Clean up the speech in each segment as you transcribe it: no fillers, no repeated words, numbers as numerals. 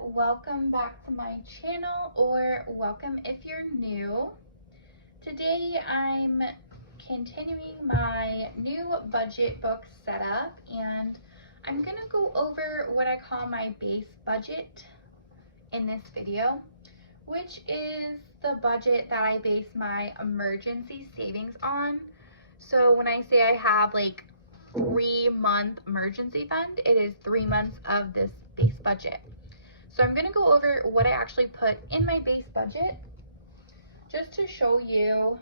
welcome back to my channel, or welcome if you're new. Today I'm continuing my new budget book setup, and I'm gonna go over what I call my base budget in this video, which is the budget that I base my emergency savings on. So when I say I have like 3-month emergency fund, it is 3 months of this base budget. So I'm going to go over what I actually put in my base budget, just to show you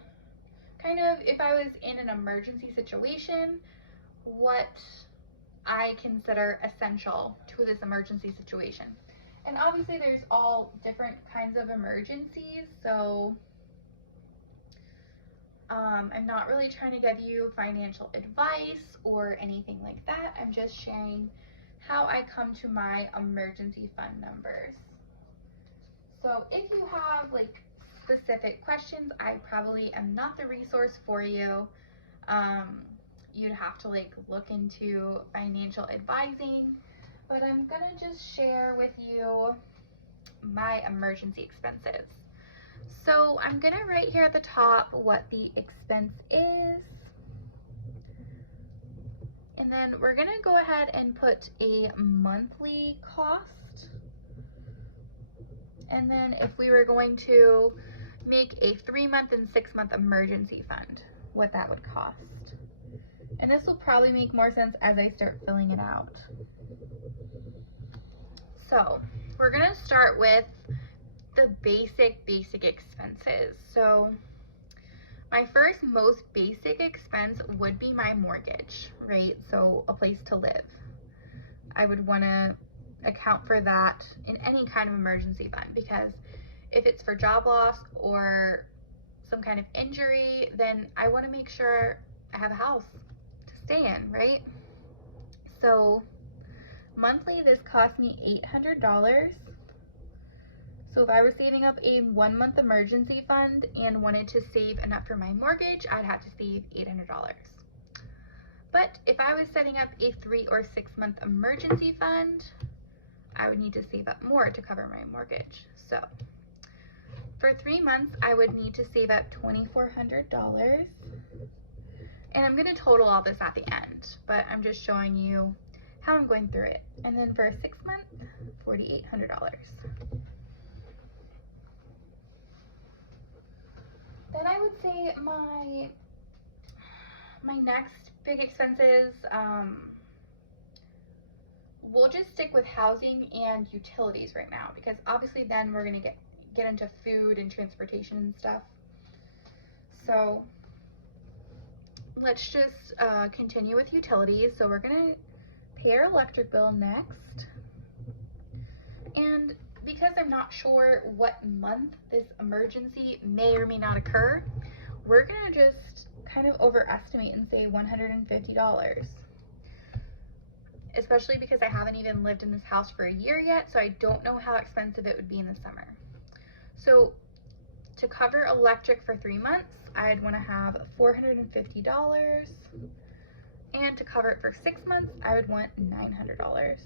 kind of, if I was in an emergency situation, what I consider essential to this emergency situation. And obviously there's all different kinds of emergencies, so I'm not really trying to give you financial advice or anything like that. I'm just sharing how I come to my emergency fund numbers. So if you have like specific questions, I probably am not the resource for you. You'd have to like look into financial advising, but I'm gonna just share with you my emergency expenses. So I'm gonna write here at the top what the expense is. And then we're gonna go ahead and put a monthly cost. And then if we were going to make a 3-month and 6-month emergency fund, what that would cost. And this will probably make more sense as I start filling it out. So we're gonna start with the basic expenses. So my first most basic expense would be my mortgage, right? So a place to live. I would want to account for that in any kind of emergency fund, because if it's for job loss or some kind of injury, then I want to make sure I have a house to stay in, right? So monthly this cost me $800. So if I were saving up a 1-month emergency fund and wanted to save enough for my mortgage, I'd have to save $800. But if I was setting up a 3 or 6-month emergency fund, I would need to save up more to cover my mortgage. So for 3 months, I would need to save up $2,400. And I'm going to total all this at the end, but I'm just showing you how I'm going through it. And then for a 6 month, $4,800. Then I would say my next big expenses, we'll just stick with housing and utilities right now, because obviously then we're gonna get into food and transportation and stuff. So let's just continue with utilities. So we're gonna pay our electric bill next. And because I'm not sure what month this emergency may or may not occur, we're gonna just kind of overestimate and say $150. Especially because I haven't even lived in this house for a year yet, so I don't know how expensive it would be in the summer. So to cover electric for 3 months, I'd wanna have $450. And to cover it for 6 months, I would want $900.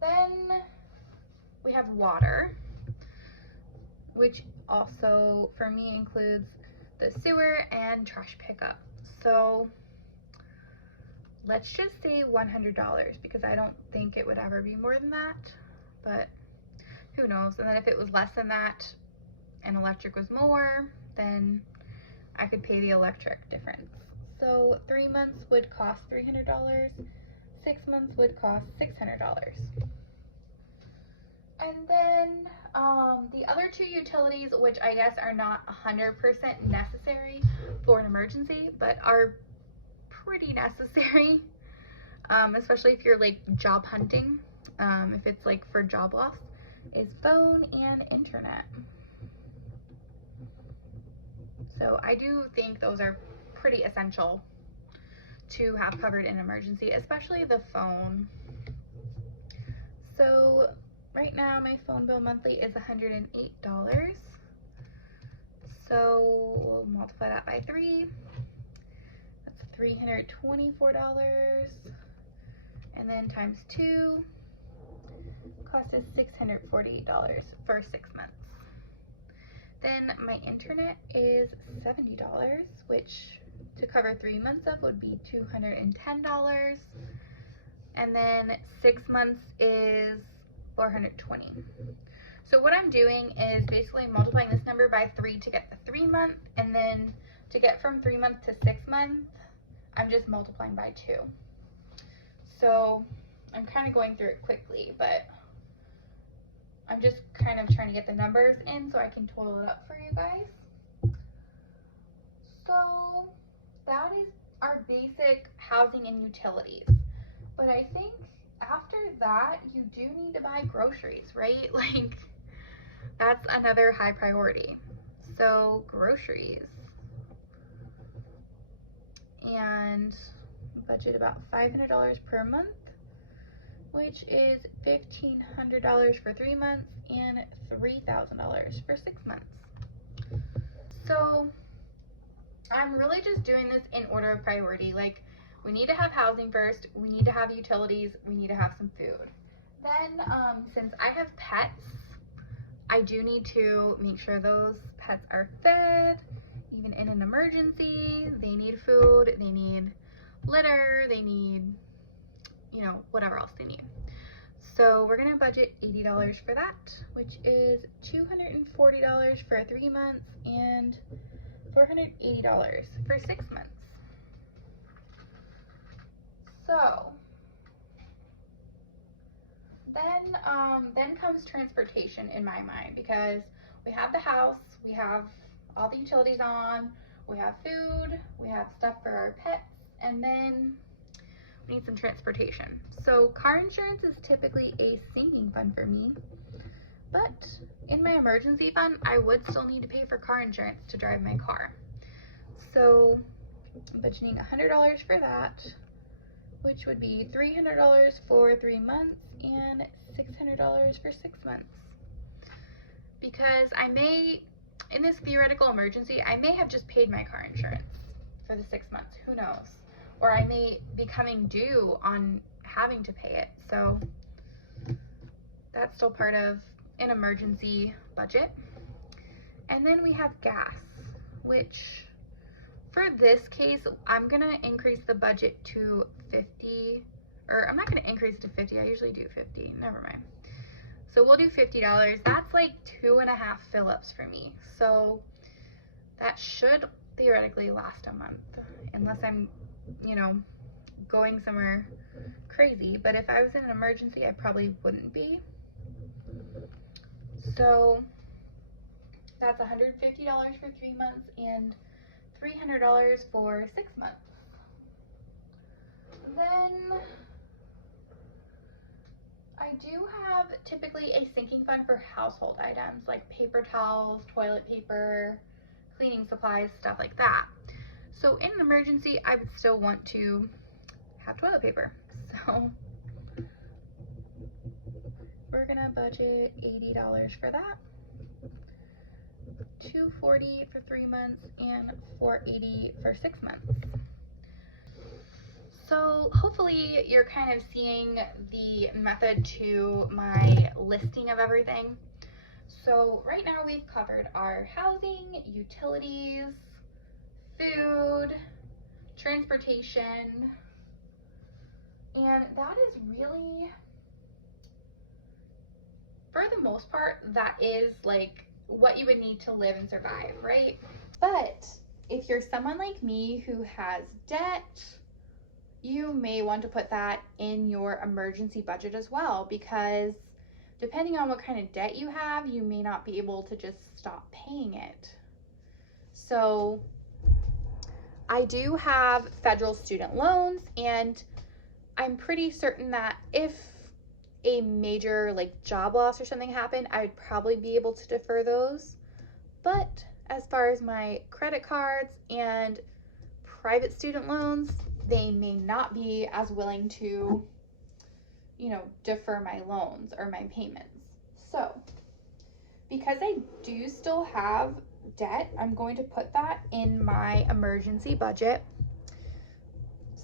Then we have water, which also for me includes the sewer and trash pickup. So let's just say $100, because I don't think it would ever be more than that, but who knows. And then if it was less than that and electric was more, then I could pay the electric difference. So 3 months would cost $300, 6 months would cost $600. And then the other 2 utilities, which I guess are not 100% necessary for an emergency, but are pretty necessary, especially if you're like job hunting, if it's like for job loss, is phone and internet. So I do think those are pretty essential to have covered in an emergency, especially the phone. So right now my phone bill monthly is $108. So we'll multiply that by 3. That's $324. And then times 2, cost is $648 for 6 months. Then my internet is $70, which to cover 3 months of would be $210. And then 6 months is $420. So what I'm doing is basically multiplying this number by 3 to get the 3 month, and then to get from 3 months to 6 months, I'm just multiplying by 2. So I'm kind of going through it quickly, but I'm just kind of trying to get the numbers in so I can total it up for you guys. So that is our basic housing and utilities. But I think after that, you do need to buy groceries, right? Like, that's another high priority. So groceries. And budget about $500 per month, which is $1,500 for 3 months and $3,000 for 6 months. So I'm really just doing this in order of priority. Like, we need to have housing first, we need to have utilities, we need to have some food. Then since I have pets, I do need to make sure those pets are fed. Even in an emergency, they need food, they need litter, they need, you know, whatever else they need. So we're gonna budget $80 for that, which is $240 for 3 months and $480 for 6 months. So then comes transportation in my mind, because we have the house, we have all the utilities on, we have food, we have stuff for our pets, and then we need some transportation. So car insurance is typically a sinking fund for me, but in my emergency fund, I would still need to pay for car insurance to drive my car. So I'm budgeting $100 for that, which would be $300 for 3 months and $600 for 6 months. Because I may, in this theoretical emergency, I may have just paid my car insurance for the 6 months, who knows? Or I may be coming due on having to pay it. So that's still part of an emergency budget. And then we have gas, which for this case, I'm gonna increase the budget to 50, or I'm not gonna increase it to 50, I usually do 50, never mind. So we'll do $50. That's like 2.5 fill-ups for me. So that should theoretically last a month, unless I'm, you know, going somewhere crazy. But if I was in an emergency, I probably wouldn't be. So that's $150 for 3 months and $300 for 6 months. Then I do have typically a sinking fund for household items like paper towels, toilet paper, cleaning supplies, stuff like that. So in an emergency, I would still want to have toilet paper. So we're gonna budget $80 for that, $240 for 3 months and $480 for 6 months. So hopefully you're kind of seeing the method to my listing of everything. So right now we've covered our housing, utilities, food, transportation, and that is really, for the most part, that is like what you would need to live and survive, right? But if you're someone like me who has debt, you may want to put that in your emergency budget as well, because depending on what kind of debt you have, you may not be able to just stop paying it. So I do have federal student loans, and I'm pretty certain that if a major like job loss or something happened, I would probably be able to defer those. But as far as my credit cards and private student loans, they may not be as willing to, you know, defer my loans or my payments. So because I do still have debt, I'm going to put that in my emergency budget.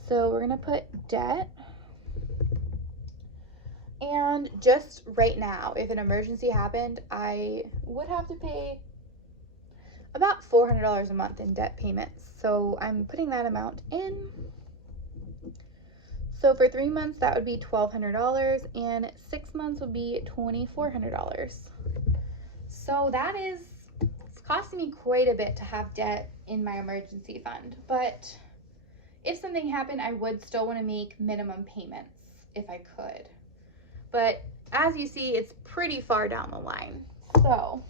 So we're gonna put debt, and And just right now, if an emergency happened, I would have to pay about $400 a month in debt payments. So I'm putting that amount in. So for 3 months, that would be $1,200, and 6 months would be $2,400. So that is, it's costing me quite a bit to have debt in my emergency fund. But if something happened, I would still want to make minimum payments if I could. But as you see, it's pretty far down the line. So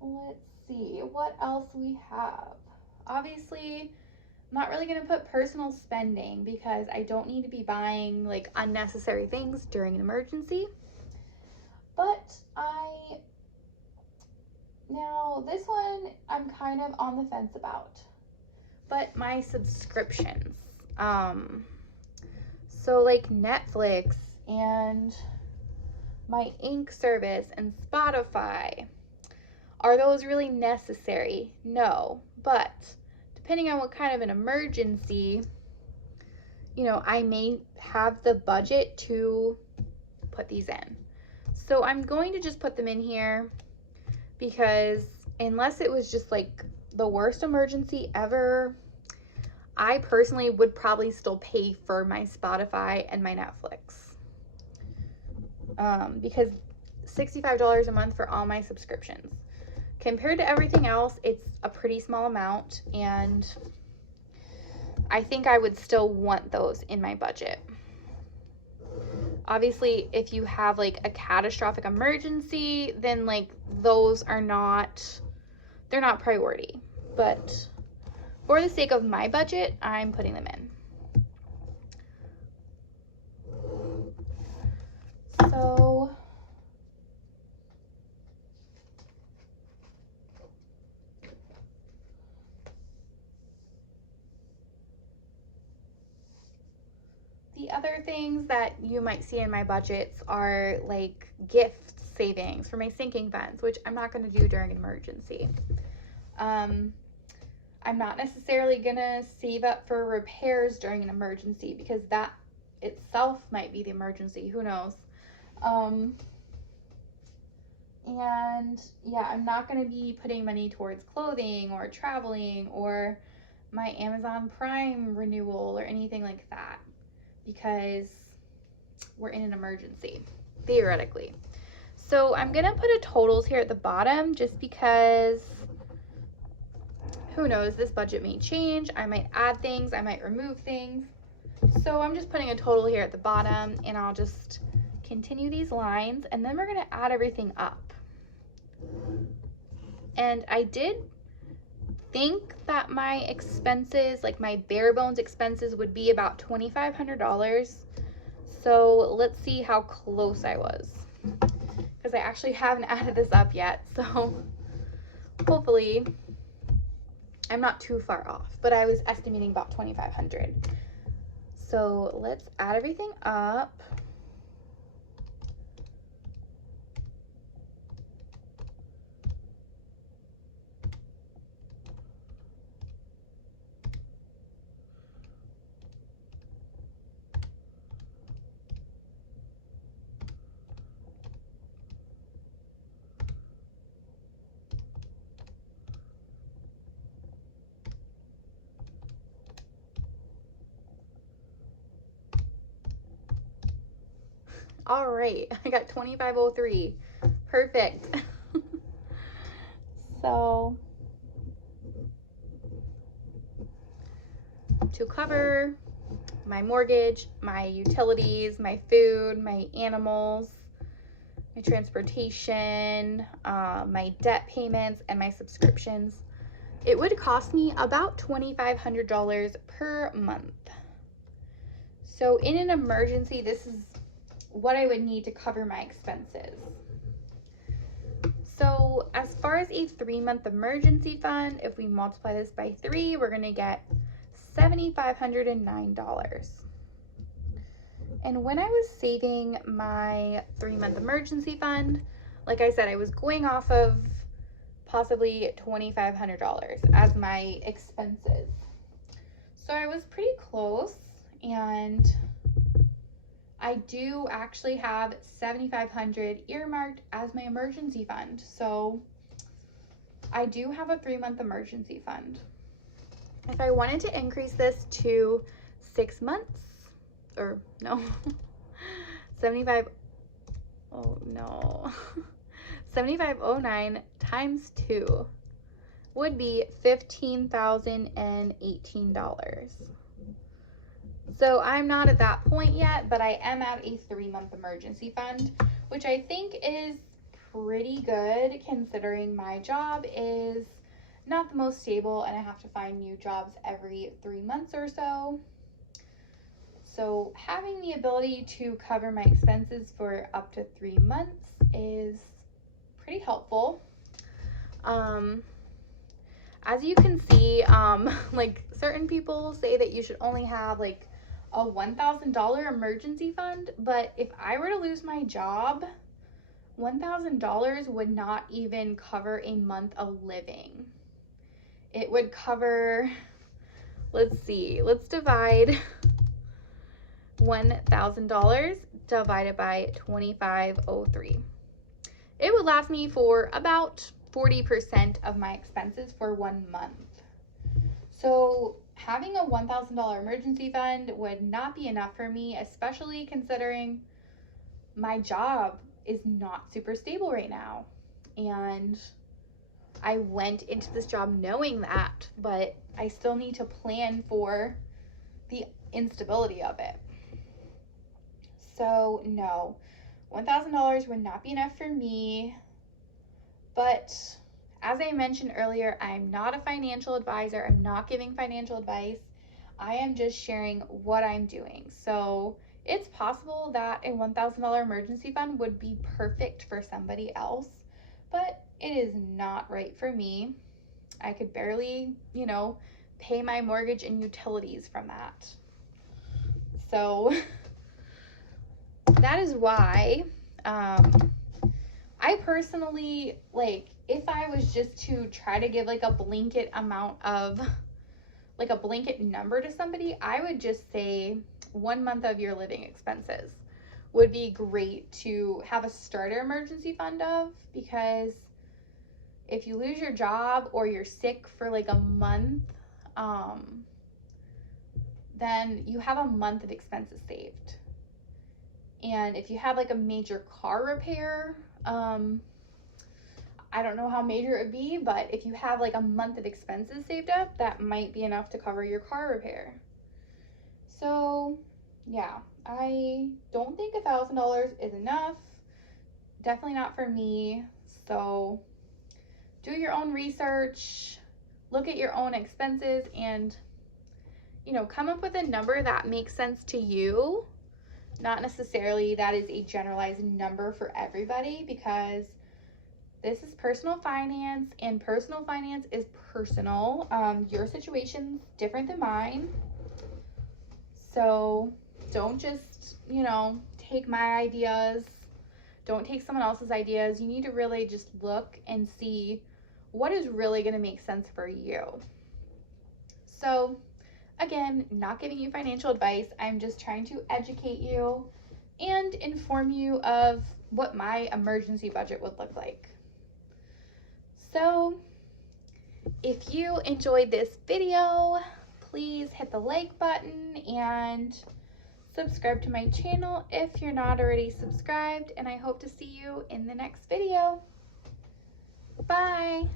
let's see what else we have. Obviously, I'm not really going to put personal spending because I don't need to be buying like unnecessary things during an emergency. But now this one I'm kind of on the fence about. But my subscriptions, so like Netflix and my Ink service and Spotify, are those really necessary? No, but depending on what kind of an emergency, you know, I may have the budget to put these in. So I'm going to just put them in here because unless it was just like the worst emergency ever, I personally would probably still pay for my Spotify and my Netflix. Because $65 a month for all my subscriptions. Compared to everything else, it's a pretty small amount, and I think I would still want those in my budget. Obviously, if you have like a catastrophic emergency, then like those are not, they're not priority. But for the sake of my budget, I'm putting them in. So the other things that you might see in my budgets are like gift savings for my sinking funds, which I'm not going to do during an emergency. I'm not necessarily going to save up for repairs during an emergency because that itself might be the emergency. Who knows? And yeah, I'm not going to be putting money towards clothing or traveling or my Amazon Prime renewal or anything like that because we're in an emergency, theoretically. So I'm going to put a totals here at the bottom just because who knows, this budget may change. I might add things, I might remove things. So I'm just putting a total here at the bottom, and I'll just continue these lines, and then we're going to add everything up. And I did think that my expenses, like my bare bones expenses, would be about $2,500. So let's see how close I was, because I actually haven't added this up yet. So hopefully I'm not too far off, but I was estimating about $2,500. So let's add everything up. All right, I got 2,503. Perfect. So to cover my mortgage, my utilities, my food, my animals, my transportation, my debt payments, and my subscriptions, it would cost me about $2,500 per month. So in an emergency, this is what I would need to cover my expenses. So as far as a 3-month emergency fund, if we multiply this by 3, we're going to get $7,509. And when I was saving my 3-month emergency fund, like I said, I was going off of possibly $2,500 as my expenses. So I was pretty close, and I do actually have $7,500 earmarked as my emergency fund. So I do have a 3-month emergency fund. If I wanted to increase this to 6 months, or no, 75, oh no, 7509 times 2 would be $15,018. So I'm not at that point yet, but I am at a 3-month emergency fund, which I think is pretty good considering my job is not the most stable and I have to find new jobs every 3 months or so. So having the ability to cover my expenses for up to 3 months is pretty helpful. As you can see, like certain people say that you should only have like a $1,000 emergency fund, but if I were to lose my job, $1,000 would not even cover a month of living. It would cover, let's see, let's divide $1,000 divided by 2503. It would last me for about 40% of my expenses for 1 month. So having a $1,000 emergency fund would not be enough for me, especially considering my job is not super stable right now. And I went into this job knowing that, but I still need to plan for the instability of it. So no, $1,000 would not be enough for me. But as I mentioned earlier, I'm not a financial advisor. I'm not giving financial advice. I am just sharing what I'm doing. So it's possible that a $1,000 emergency fund would be perfect for somebody else, but it is not right for me. I could barely, pay my mortgage and utilities from that. So that is why I personally, if I was just to try to give a blanket amount of, a blanket number to somebody, I would just say 1 month of your living expenses would be great to have a starter emergency fund of, because if you lose your job or you're sick for a month, then you have a month of expenses saved. And if you have a major car repair, I don't know how major it would be, but if you have a month of expenses saved up, that might be enough to cover your car repair. So yeah, I don't think $1,000 is enough. Definitely not for me. So do your own research, look at your own expenses, and come up with a number that makes sense to you. Not necessarily that is a generalized number for everybody, because this is personal finance, and personal finance is personal. Your situation's different than mine. So don't just, take my ideas. Don't take someone else's ideas. You need to really just look and see what is really going to make sense for you. So again, not giving you financial advice. I'm just trying to educate you and inform you of what my emergency budget would look like. So if you enjoyed this video, please hit the like button and subscribe to my channel if you're not already subscribed, and I hope to see you in the next video. Bye.